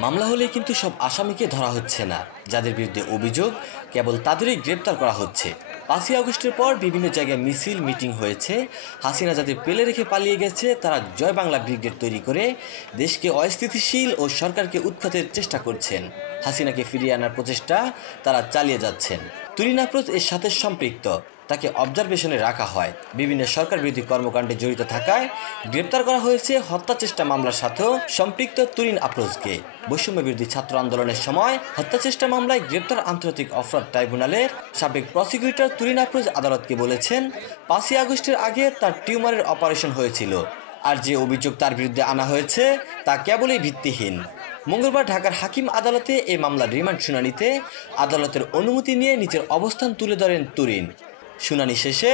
মামলা হলে কিন্তু সব আসামিকে ধরা হচ্ছে না, যাদের বিরুদ্ধে অভিযোগ কেবল তাদেরই গ্রেপ্তার করা হচ্ছে। 5ই আগস্টের পর বিভিন্ন জায়গায় মিছিল মিটিং হয়েছে। হাসিনা যাদের পেলে রেখে পালিয়ে গেছে তারা জয় বাংলা ব্রিগেড তৈরি করে দেশকে অস্থিতিশীল ও সরকারকে উৎখাতের চেষ্টা করছেন। হাসিনাকে ফিরিয়ে আনার প্রচেষ্টা তারা চালিয়ে যাচ্ছেন। তুরিন আফরোজ এর সাথে সম্পৃক্ত, তাকে অবজারভেশনে রাখা হয়। বিভিন্ন সরকার বিরোধী কর্মকাণ্ডে জড়িত থাকায় গ্রেপ্তার করা হয়েছে। হত্যা চেষ্টা মামলার সাথেও সম্পৃক্ত তুরিন আফরোজকে। বৈষম্য বিরোধী ছাত্র আন্দোলনের সময় হত্যা চেষ্টা মামলায় গ্রেপ্তার আন্তর্জাতিক অপরাধ ট্রাইব্যুনালের সাবেক প্রসিকিউটর তুরিন আফরোজ আদালতকে বলেছেন, 5ই আগস্টের আগে তার টিউমারের অপারেশন হয়েছিল, আর যে অভিযোগ তার বিরুদ্ধে আনা হয়েছে তা কেবলই ভিত্তিহীন। মঙ্গলবার ঢাকার হাকিম আদালতে এই মামলার রিমান্ড শুনানিতে আদালতের অনুমতি নিয়ে নিজের অবস্থান তুলে ধরেন তুরিন। শুনানি শেষে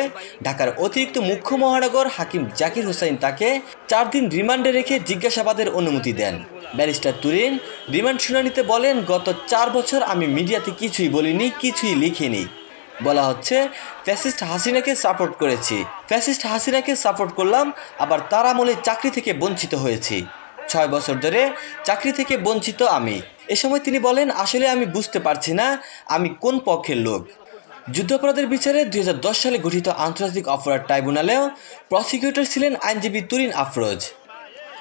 ঢাকার অতিরিক্ত মুখ্য মহানগর হাকিম জাকির হোসাইন তাকে 4 দিন রিমান্ডে রেখে জিজ্ঞাসাবাদের অনুমতি দেন। ব্যারিস্টার তুরিন রিমান্ড শুনানিতে বলেন, গত 4 বছর আমি মিডিয়াতে কিছুই বলিনি, কিছুই লিখিনি। বলা হচ্ছে ফ্যাসিস্ট হাসিনাকে সাপোর্ট করেছি, ফ্যাসিস্ট হাসিনাকে সাপোর্ট করলাম, আবার তার আমলে চাকরি থেকে বঞ্চিত হয়েছি। 6 বছর ধরে চাকরি থেকে বঞ্চিত আমি। এ সময় তিনি বলেন, আসলে আমি বুঝতে পারছি না আমি কোন পক্ষের লোক। যুদ্ধাপরাধের বিচারে 2010 সালে গঠিত আন্তর্জাতিক অপরাধ ট্রাইব্যুনালেও প্রসিকিউটর ছিলেন আইনজীবী তুরিন আফরোজ।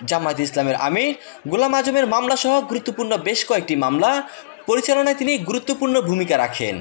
জামায়াতে ইসলামের আমির গোলাম আজমের মামলাসহ গুরুত্বপূর্ণ বেশ কয়েকটি মামলা পরিচালনায় তিনি গুরুত্বপূর্ণ ভূমিকা রাখেন।